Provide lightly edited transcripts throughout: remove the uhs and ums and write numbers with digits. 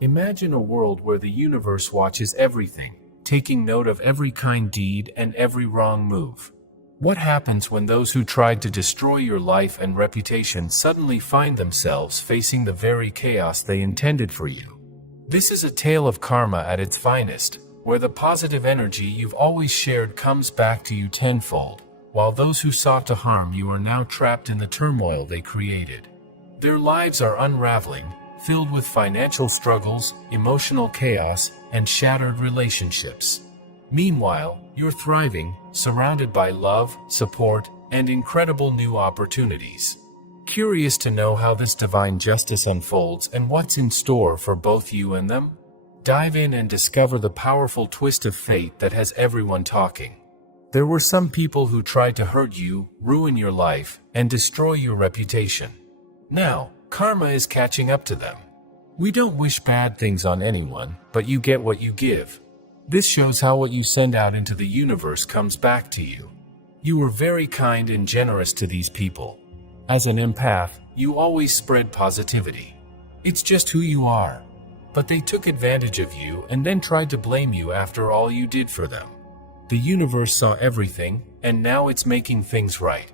Imagine a world where the universe watches everything, taking note of every kind deed and every wrong move. What happens when those who tried to destroy your life and reputation suddenly find themselves facing the very chaos they intended for you? This is a tale of karma at its finest, where the positive energy you've always shared comes back to you tenfold, while those who sought to harm you are now trapped in the turmoil they created. Their lives are unraveling, filled with financial struggles, emotional chaos, and shattered relationships. Meanwhile, you're thriving, surrounded by love, support, and incredible new opportunities. Curious to know how this divine justice unfolds and what's in store for both you and them? Dive in and discover the powerful twist of fate that has everyone talking. There were some people who tried to hurt you, ruin your life, and destroy your reputation. Now, karma is catching up to them. We don't wish bad things on anyone, but you get what you give. This shows how what you send out into the universe comes back to you. You were very kind and generous to these people. As an empath, you always spread positivity. It's just who you are. But they took advantage of you and then tried to blame you after all you did for them. The universe saw everything, and now it's making things right.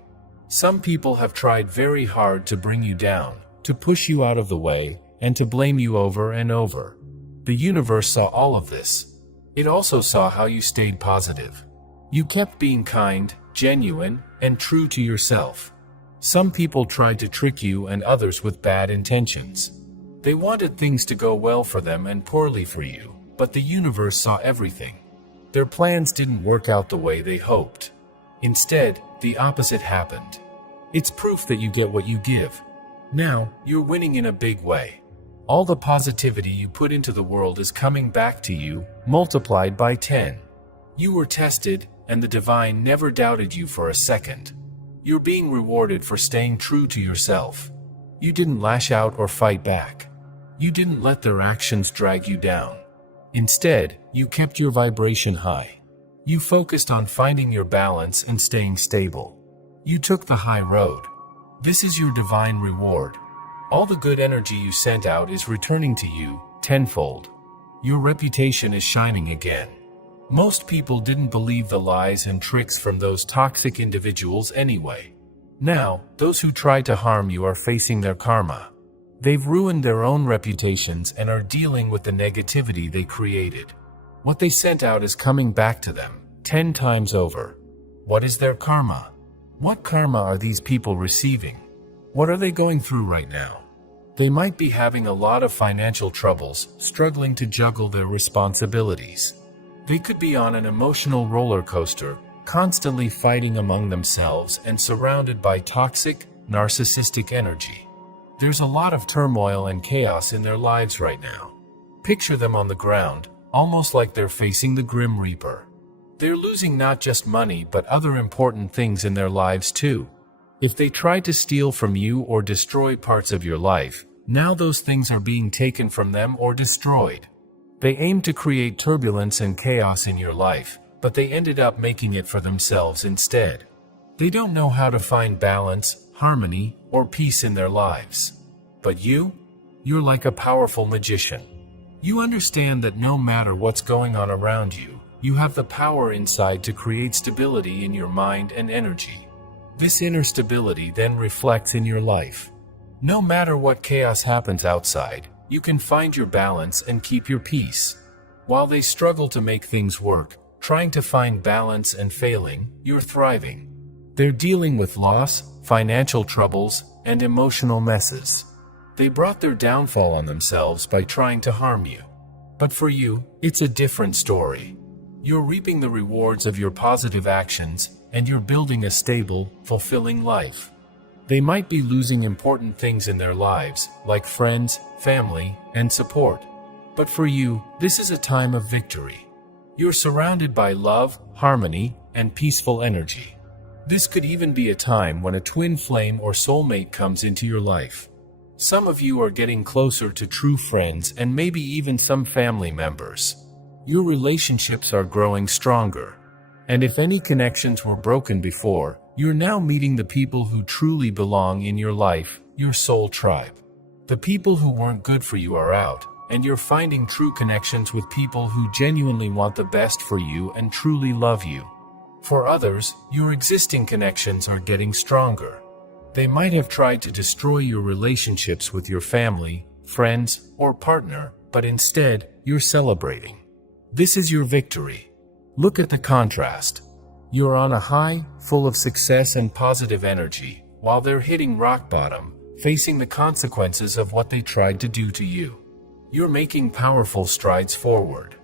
Some people have tried very hard to bring you down, to push you out of the way, and to blame you over and over. The universe saw all of this. It also saw how you stayed positive. You kept being kind, genuine, and true to yourself. Some people tried to trick you and others with bad intentions. They wanted things to go well for them and poorly for you, but the universe saw everything. Their plans didn't work out the way they hoped. Instead, the opposite happened. It's proof that you get what you give. Now, you're winning in a big way. All the positivity you put into the world is coming back to you, multiplied by 10. You were tested, and the divine never doubted you for a second. You're being rewarded for staying true to yourself. You didn't lash out or fight back. You didn't let their actions drag you down. Instead, you kept your vibration high. You focused on finding your balance and staying stable. You took the high road. This is your divine reward. All the good energy you sent out is returning to you, tenfold. Your reputation is shining again. Most people didn't believe the lies and tricks from those toxic individuals anyway. Now, those who tried to harm you are facing their karma. They've ruined their own reputations and are dealing with the negativity they created. What they sent out is coming back to them, 10 times over. What is their karma? What karma are these people receiving? What are they going through right now? They might be having a lot of financial troubles, struggling to juggle their responsibilities. They could be on an emotional roller coaster, constantly fighting among themselves and surrounded by toxic, narcissistic energy. There's a lot of turmoil and chaos in their lives right now. Picture them on the ground, almost like they're facing the Grim Reaper. They're losing not just money but other important things in their lives too. If they tried to steal from you or destroy parts of your life, now those things are being taken from them or destroyed. They aimed to create turbulence and chaos in your life, but they ended up making it for themselves instead. They don't know how to find balance, harmony, or peace in their lives. But you're like a powerful magician. You understand that no matter what's going on around you, you have the power inside to create stability in your mind and energy. This inner stability then reflects in your life. No matter what chaos happens outside, you can find your balance and keep your peace. While they struggle to make things work, trying to find balance and failing, you're thriving. They're dealing with loss, financial troubles, and emotional messes. They brought their downfall on themselves by trying to harm you. But for you, it's a different story. You're reaping the rewards of your positive actions, and you're building a stable, fulfilling life. They might be losing important things in their lives, like friends, family, and support. But for you, this is a time of victory. You're surrounded by love, harmony, and peaceful energy. This could even be a time when a twin flame or soulmate comes into your life. Some of you are getting closer to true friends and maybe even some family members. Your relationships are growing stronger. And if any connections were broken before, you're now meeting the people who truly belong in your life, your soul tribe. The people who weren't good for you are out, and you're finding true connections with people who genuinely want the best for you and truly love you. For others, your existing connections are getting stronger. They might have tried to destroy your relationships with your family, friends, or partner, but instead, you're celebrating. This is your victory. Look at the contrast. You're on a high, full of success and positive energy, while they're hitting rock bottom, facing the consequences of what they tried to do to you. You're making powerful strides forward.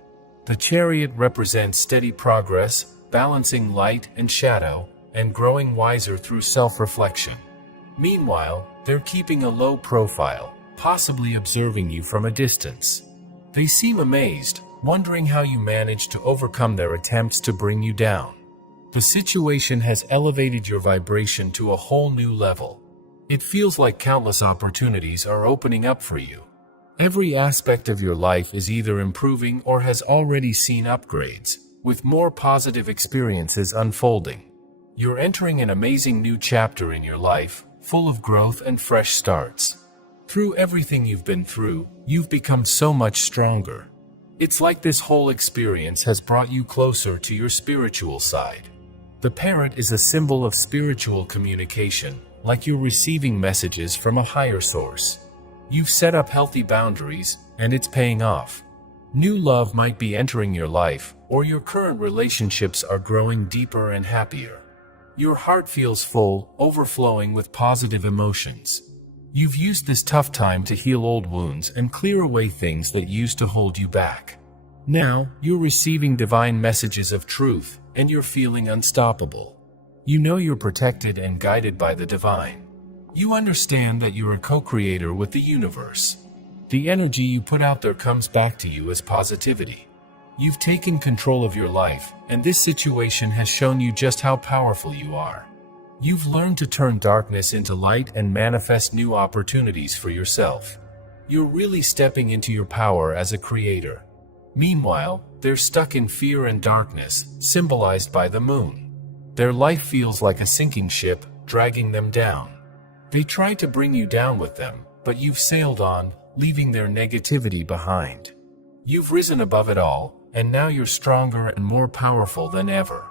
The Chariot represents steady progress, balancing light and shadow, and growing wiser through self-reflection. Meanwhile, they're keeping a low profile, possibly observing you from a distance. They seem amazed, wondering how you managed to overcome their attempts to bring you down. The situation has elevated your vibration to a whole new level. It feels like countless opportunities are opening up for you. Every aspect of your life is either improving or has already seen upgrades, with more positive experiences unfolding. You're entering an amazing new chapter in your life, full of growth and fresh starts. Through everything you've been through, you've become so much stronger. It's like this whole experience has brought you closer to your spiritual side. The parrot is a symbol of spiritual communication, like you're receiving messages from a higher source. You've set up healthy boundaries, and it's paying off. New love might be entering your life, or your current relationships are growing deeper and happier. Your heart feels full, overflowing with positive emotions. You've used this tough time to heal old wounds and clear away things that used to hold you back. Now, you're receiving divine messages of truth, and you're feeling unstoppable. You know you're protected and guided by the divine. You understand that you're a co-creator with the universe. The energy you put out there comes back to you as positivity. You've taken control of your life, and this situation has shown you just how powerful you are. You've learned to turn darkness into light and manifest new opportunities for yourself. You're really stepping into your power as a creator. Meanwhile, they're stuck in fear and darkness, symbolized by the moon. Their life feels like a sinking ship, dragging them down. They try to bring you down with them, but you've sailed on, leaving their negativity behind. You've risen above it all, and now you're stronger and more powerful than ever.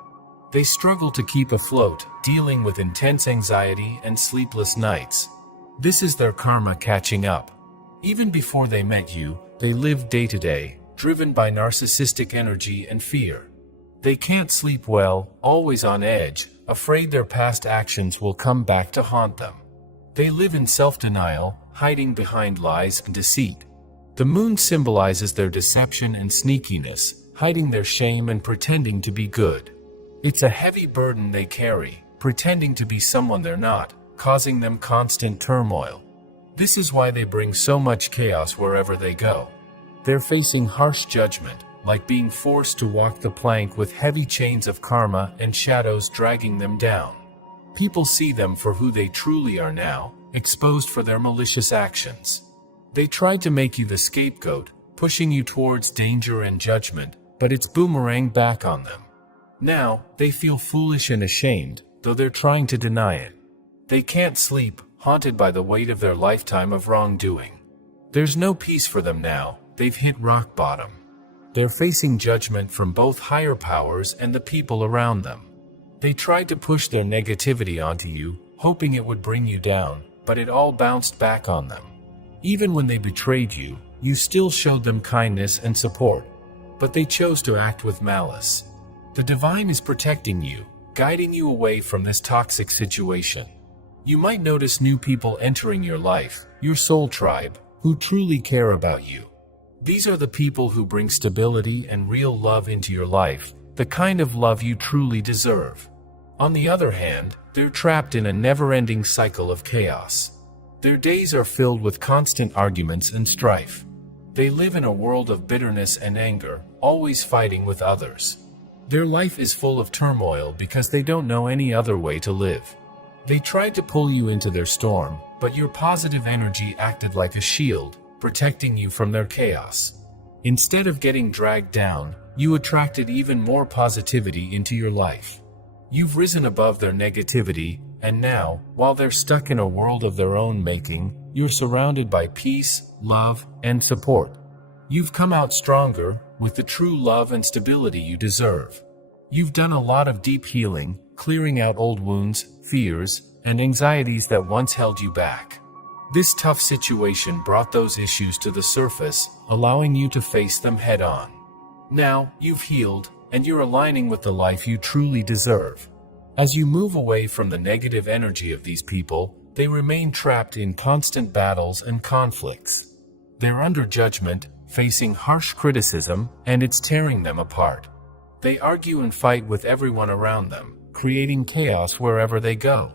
They struggle to keep afloat, dealing with intense anxiety and sleepless nights. This is their karma catching up. Even before they met you, they lived day to day, driven by narcissistic energy and fear. They can't sleep well, always on edge, afraid their past actions will come back to haunt them. They live in self-denial, hiding behind lies and deceit. The moon symbolizes their deception and sneakiness, hiding their shame and pretending to be good. It's a heavy burden they carry, pretending to be someone they're not, causing them constant turmoil. This is why they bring so much chaos wherever they go. They're facing harsh judgment, like being forced to walk the plank with heavy chains of karma and shadows dragging them down. People see them for who they truly are now, exposed for their malicious actions. They tried to make you the scapegoat, pushing you towards danger and judgment, but it's boomeranged back on them. Now, they feel foolish and ashamed, though they're trying to deny it. They can't sleep, haunted by the weight of their lifetime of wrongdoing. There's no peace for them now, they've hit rock bottom. They're facing judgment from both higher powers and the people around them. They tried to push their negativity onto you, hoping it would bring you down, but it all bounced back on them. Even when they betrayed you, you still showed them kindness and support. But they chose to act with malice. The divine is protecting you, guiding you away from this toxic situation. You might notice new people entering your life, your soul tribe, who truly care about you. These are the people who bring stability and real love into your life, the kind of love you truly deserve. On the other hand, they're trapped in a never-ending cycle of chaos. Their days are filled with constant arguments and strife. They live in a world of bitterness and anger, always fighting with others. Their life is full of turmoil because they don't know any other way to live. They tried to pull you into their storm, but your positive energy acted like a shield, protecting you from their chaos. Instead of getting dragged down, you attracted even more positivity into your life. You've risen above their negativity, and now, while they're stuck in a world of their own making, you're surrounded by peace, love, and support. You've come out stronger, with the true love and stability you deserve. You've done a lot of deep healing, clearing out old wounds, fears, and anxieties that once held you back. This tough situation brought those issues to the surface, allowing you to face them head on. Now, you've healed, and you're aligning with the life you truly deserve. As you move away from the negative energy of these people, they remain trapped in constant battles and conflicts. They're under judgment, facing harsh criticism, and it's tearing them apart. They argue and fight with everyone around them, creating chaos wherever they go.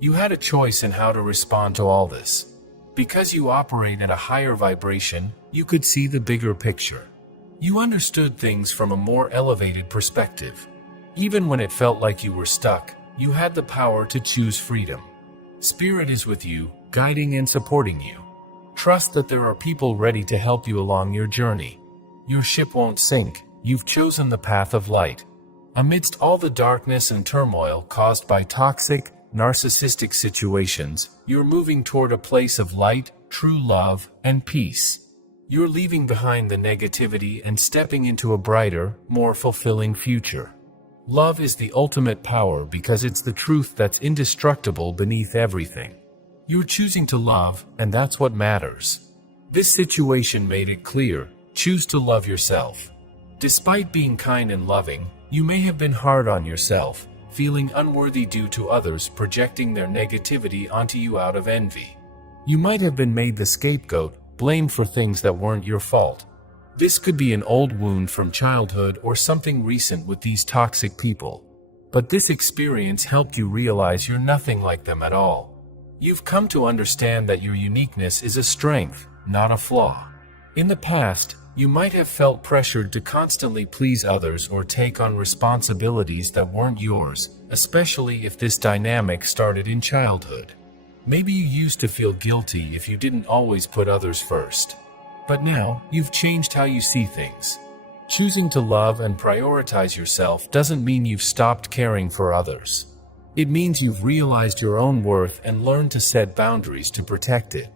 You had a choice in how to respond to all this. Because you operate at a higher vibration, you could see the bigger picture. You understood things from a more elevated perspective. Even when it felt like you were stuck, you had the power to choose freedom. Spirit is with you, guiding and supporting you. Trust that there are people ready to help you along your journey. Your ship won't sink. You've chosen the path of light. Amidst all the darkness and turmoil caused by toxic, narcissistic situations, you're moving toward a place of light, true love, and peace. You're leaving behind the negativity and stepping into a brighter, more fulfilling future. Love is the ultimate power because it's the truth that's indestructible beneath everything. You're choosing to love, and that's what matters. This situation made it clear: choose to love yourself. Despite being kind and loving, you may have been hard on yourself, feeling unworthy due to others projecting their negativity onto you out of envy. You might have been made the scapegoat, blamed for things that weren't your fault. This could be an old wound from childhood or something recent with these toxic people. But this experience helped you realize you're nothing like them at all. You've come to understand that your uniqueness is a strength, not a flaw. In the past, you might have felt pressured to constantly please others or take on responsibilities that weren't yours, especially if this dynamic started in childhood. Maybe you used to feel guilty if you didn't always put others first. But now, you've changed how you see things. Choosing to love and prioritize yourself doesn't mean you've stopped caring for others. It means you've realized your own worth and learned to set boundaries to protect it.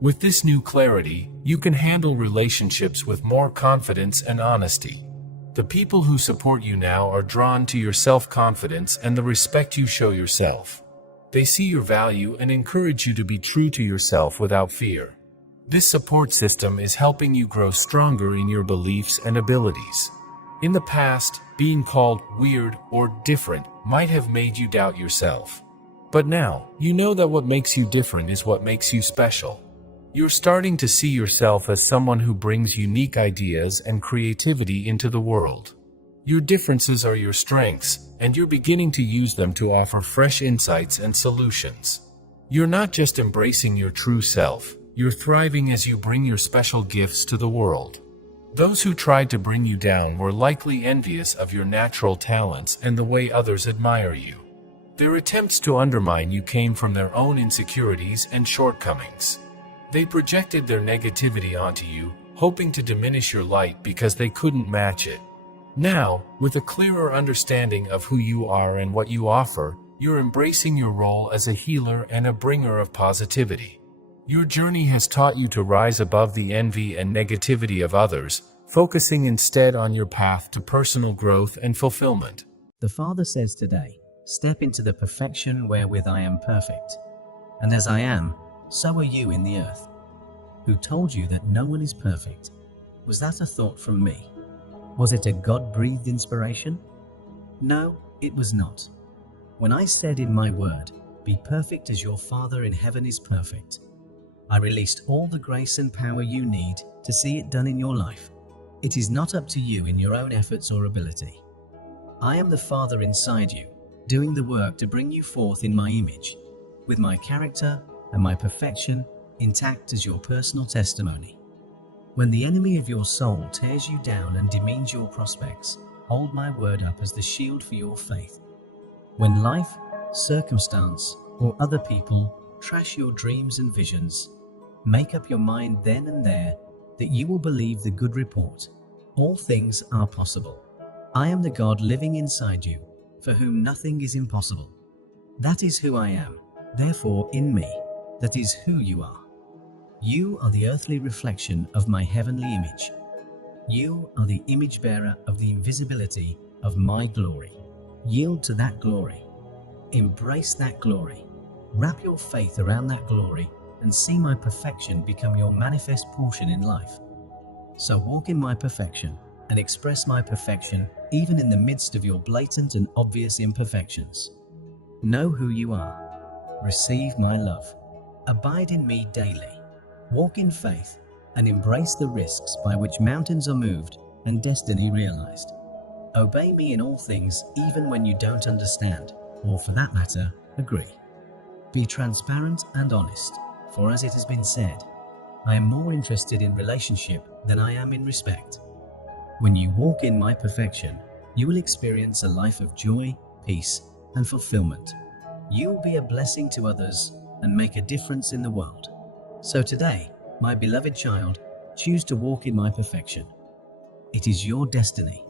With this new clarity, you can handle relationships with more confidence and honesty. The people who support you now are drawn to your self-confidence and the respect you show yourself. They see your value and encourage you to be true to yourself without fear. This support system is helping you grow stronger in your beliefs and abilities. In the past, being called weird or different might have made you doubt yourself. But now, you know that what makes you different is what makes you special. You're starting to see yourself as someone who brings unique ideas and creativity into the world. Your differences are your strengths, and you're beginning to use them to offer fresh insights and solutions. You're not just embracing your true self, you're thriving as you bring your special gifts to the world. Those who tried to bring you down were likely envious of your natural talents and the way others admire you. Their attempts to undermine you came from their own insecurities and shortcomings. They projected their negativity onto you, hoping to diminish your light because they couldn't match it. Now, with a clearer understanding of who you are and what you offer, you're embracing your role as a healer and a bringer of positivity. Your journey has taught you to rise above the envy and negativity of others, focusing instead on your path to personal growth and fulfillment. The Father says today, step into the perfection wherewith I am perfect. And as I am, so are you in the earth. Who told you that no one is perfect? Was that a thought from me? Was it a God-breathed inspiration? No, it was not. When I said in my word, be perfect as your Father in heaven is perfect, I released all the grace and power you need to see it done in your life. It is not up to you in your own efforts or ability. I am the Father inside you, doing the work to bring you forth in my image, with my character and my perfection intact as your personal testimony. When the enemy of your soul tears you down and demeans your prospects, hold my word up as the shield for your faith. When life, circumstance, or other people trash your dreams and visions, make up your mind then and there that you will believe the good report. All things are possible. I am the God living inside you, for whom nothing is impossible. That is who I am, therefore in me. That is who you are. You are the earthly reflection of my heavenly image. You are the image bearer of the invisibility of my glory. Yield to that glory. Embrace that glory. Wrap your faith around that glory and see my perfection become your manifest portion in life. So walk in my perfection and express my perfection even in the midst of your blatant and obvious imperfections. Know who you are. Receive my love. Abide in me daily. Walk in faith and embrace the risks by which mountains are moved and destiny realized. Obey me in all things even when you don't understand, or for that matter, agree. Be transparent and honest, for as it has been said, I am more interested in relationship than I am in respect. When you walk in my perfection, you will experience a life of joy, peace, and fulfillment. You will be a blessing to others and make a difference in the world. So today, my beloved child, choose to walk in my perfection. It is your destiny.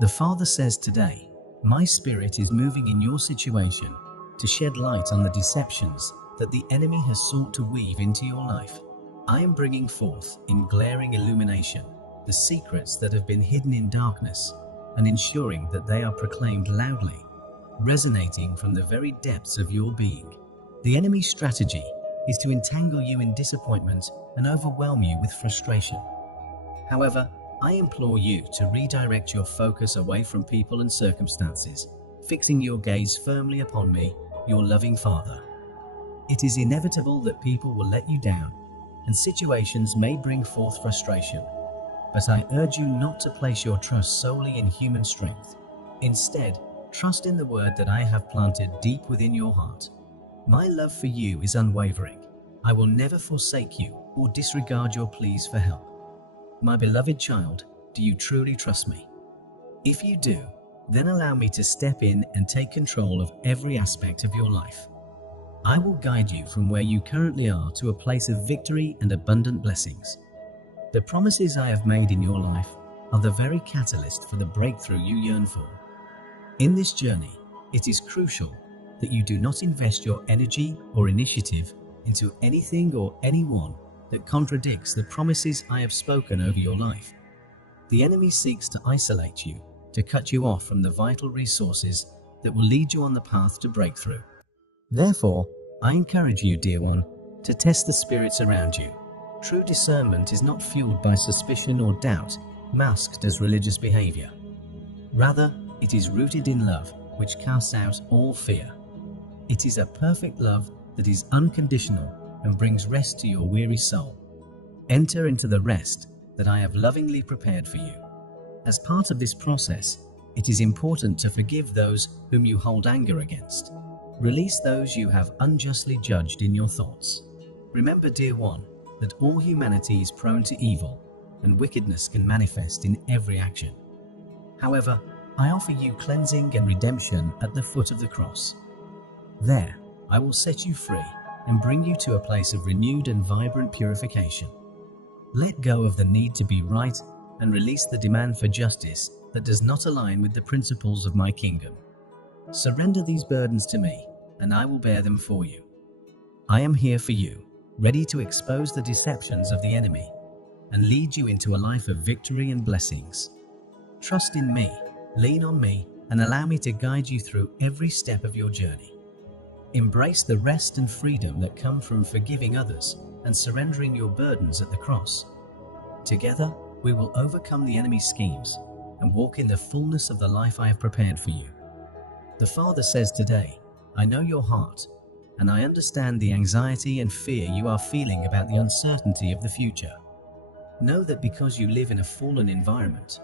The Father says today, my Spirit is moving in your situation to shed light on the deceptions that the enemy has sought to weave into your life. I am bringing forth in glaring illumination the secrets that have been hidden in darkness and ensuring that they are proclaimed loudly, resonating from the very depths of your being. The enemy's strategy is to entangle you in disappointment and overwhelm you with frustration. However, I implore you to redirect your focus away from people and circumstances, fixing your gaze firmly upon me, your loving Father. It is inevitable that people will let you down, and situations may bring forth frustration. But I urge you not to place your trust solely in human strength. Instead, trust in the word that I have planted deep within your heart. My love for you is unwavering. I will never forsake you or disregard your pleas for help. My beloved child, do you truly trust me? If you do, then allow me to step in and take control of every aspect of your life. I will guide you from where you currently are to a place of victory and abundant blessings. The promises I have made in your life are the very catalyst for the breakthrough you yearn for. In this journey, it is crucial that you do not invest your energy or initiative into anything or anyone that contradicts the promises I have spoken over your life. The enemy seeks to isolate you, to cut you off from the vital resources that will lead you on the path to breakthrough. Therefore, I encourage you, dear one, to test the spirits around you. True discernment is not fueled by suspicion or doubt, masked as religious behavior. Rather, it is rooted in love, which casts out all fear. It is a perfect love that is unconditional and brings rest to your weary soul. Enter into the rest that I have lovingly prepared for you. As part of this process, it is important to forgive those whom you hold anger against. Release those you have unjustly judged in your thoughts. Remember, dear one, that all humanity is prone to evil, and wickedness can manifest in every action. However, I offer you cleansing and redemption at the foot of the cross. There, I will set you free and bring you to a place of renewed and vibrant purification. Let go of the need to be right and release the demand for justice that does not align with the principles of my kingdom. Surrender these burdens to me, and I will bear them for you. I am here for you, ready to expose the deceptions of the enemy and lead you into a life of victory and blessings. Trust in me, lean on me, and allow me to guide you through every step of your journey. Embrace the rest and freedom that come from forgiving others and surrendering your burdens at the cross. Together, we will overcome the enemy's schemes and walk in the fullness of the life I have prepared for you. The Father says today, I know your heart, and I understand the anxiety and fear you are feeling about the uncertainty of the future. Know that because you live in a fallen environment,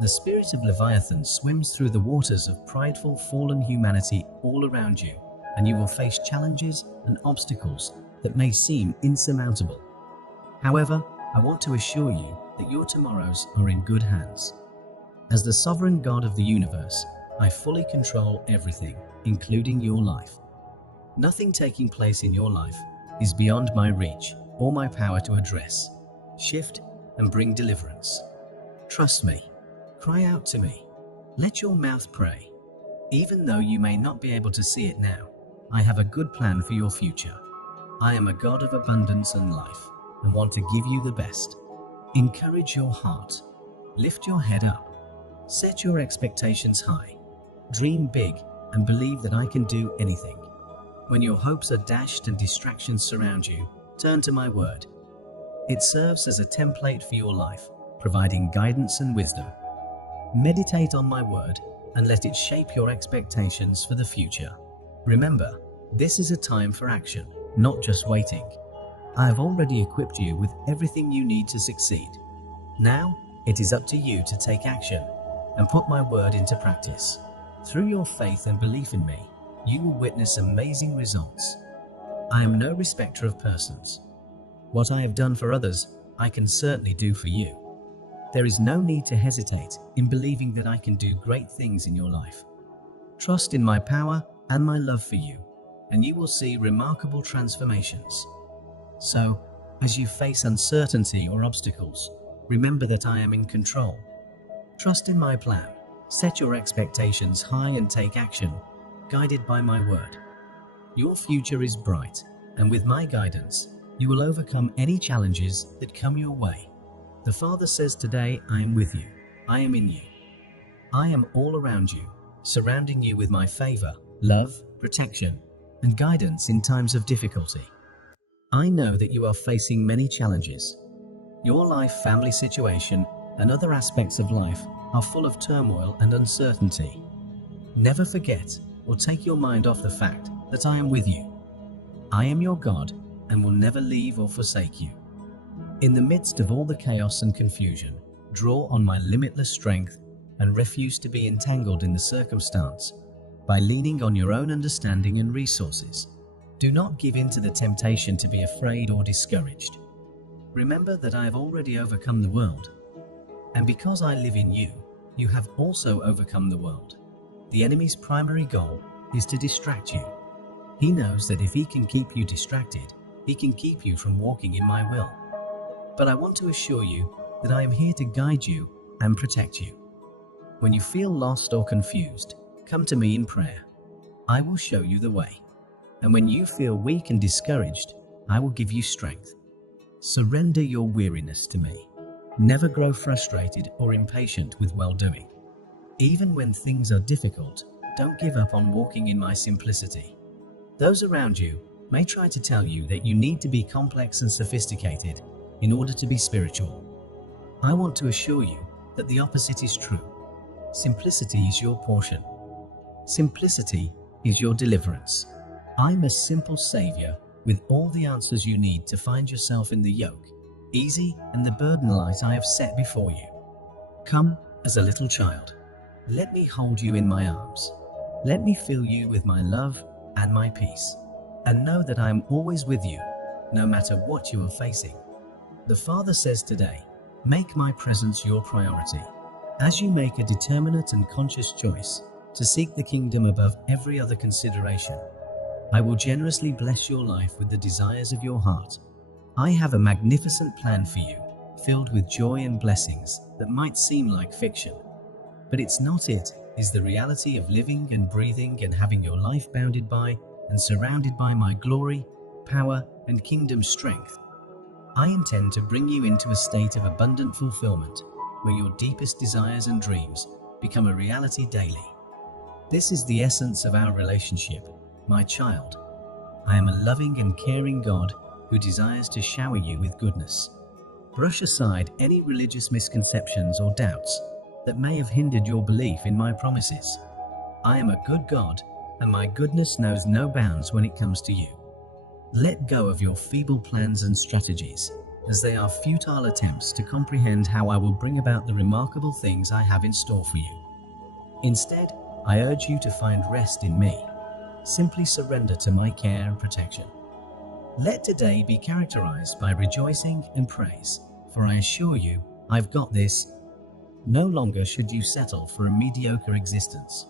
the spirit of Leviathan swims through the waters of prideful, fallen humanity all around you, and you will face challenges and obstacles that may seem insurmountable. However, I want to assure you that your tomorrows are in good hands. As the sovereign God of the universe, I fully control everything, including your life. Nothing taking place in your life is beyond my reach or my power to address, shift, and bring deliverance. Trust me. Cry out to me. Let your mouth pray. Even though you may not be able to see it now, I have a good plan for your future. I am a God of abundance and life and want to give you the best. Encourage your heart. Lift your head up. Set your expectations high. Dream big and believe that I can do anything. When your hopes are dashed and distractions surround you, turn to my word. It serves as a template for your life, providing guidance and wisdom. Meditate on my word and let it shape your expectations for the future. Remember, this is a time for action, not just waiting. I have already equipped you with everything you need to succeed. Now, it is up to you to take action and put my word into practice. Through your faith and belief in me, you will witness amazing results. I am no respecter of persons. What I have done for others, I can certainly do for you. There is no need to hesitate in believing that I can do great things in your life. Trust in my power and my love for you, and you will see remarkable transformations. So, as you face uncertainty or obstacles, remember that I am in control. Trust in my plan. Set your expectations high and take action, guided by my word. Your future is bright, and with my guidance, you will overcome any challenges that come your way. The Father says today, I am with you. I am in you. I am all around you, surrounding you with my favor, love, protection, and guidance in times of difficulty. I know that you are facing many challenges. Your life, family situation, and other aspects of life are full of turmoil and uncertainty. Never forget or take your mind off the fact that I am with you. I am your God and will never leave or forsake you. In the midst of all the chaos and confusion, draw on my limitless strength and refuse to be entangled in the circumstance by leaning on your own understanding and resources. Do not give in to the temptation to be afraid or discouraged. Remember that I have already overcome the world. And because I live in you, you have also overcome the world. The enemy's primary goal is to distract you. He knows that if he can keep you distracted, he can keep you from walking in my will. But I want to assure you that I am here to guide you and protect you. When you feel lost or confused, come to me in prayer. I will show you the way. And when you feel weak and discouraged, I will give you strength. Surrender your weariness to me. Never grow frustrated or impatient with well-doing. Even when things are difficult, don't give up on walking in my simplicity. Those around you may try to tell you that you need to be complex and sophisticated in order to be spiritual. I want to assure you that the opposite is true. Simplicity is your portion. Simplicity is your deliverance. I'm a simple Savior with all the answers you need to find yourself in the yoke, easy, and the burden light I have set before you. Come as a little child. Let me hold you in my arms. Let me fill you with my love and my peace. And know that I am always with you, no matter what you are facing. The Father says today, make my presence your priority. As you make a determinate and conscious choice to seek the kingdom above every other consideration, I will generously bless your life with the desires of your heart. I have a magnificent plan for you, filled with joy and blessings that might seem like fiction. But it's not. It is the reality of living and breathing and having your life bounded by and surrounded by my glory, power, and kingdom strength. I intend to bring you into a state of abundant fulfillment, where your deepest desires and dreams become a reality daily. This is the essence of our relationship, my child. I am a loving and caring God who desires to shower you with goodness. Brush aside any religious misconceptions or doubts that may have hindered your belief in my promises. I am a good God, and my goodness knows no bounds when it comes to you. Let go of your feeble plans and strategies, as they are futile attempts to comprehend how I will bring about the remarkable things I have in store for you. Instead, I urge you to find rest in me. Simply surrender to my care and protection. Let today be characterized by rejoicing and praise, for I assure you, I've got this. No longer should you settle for a mediocre existence.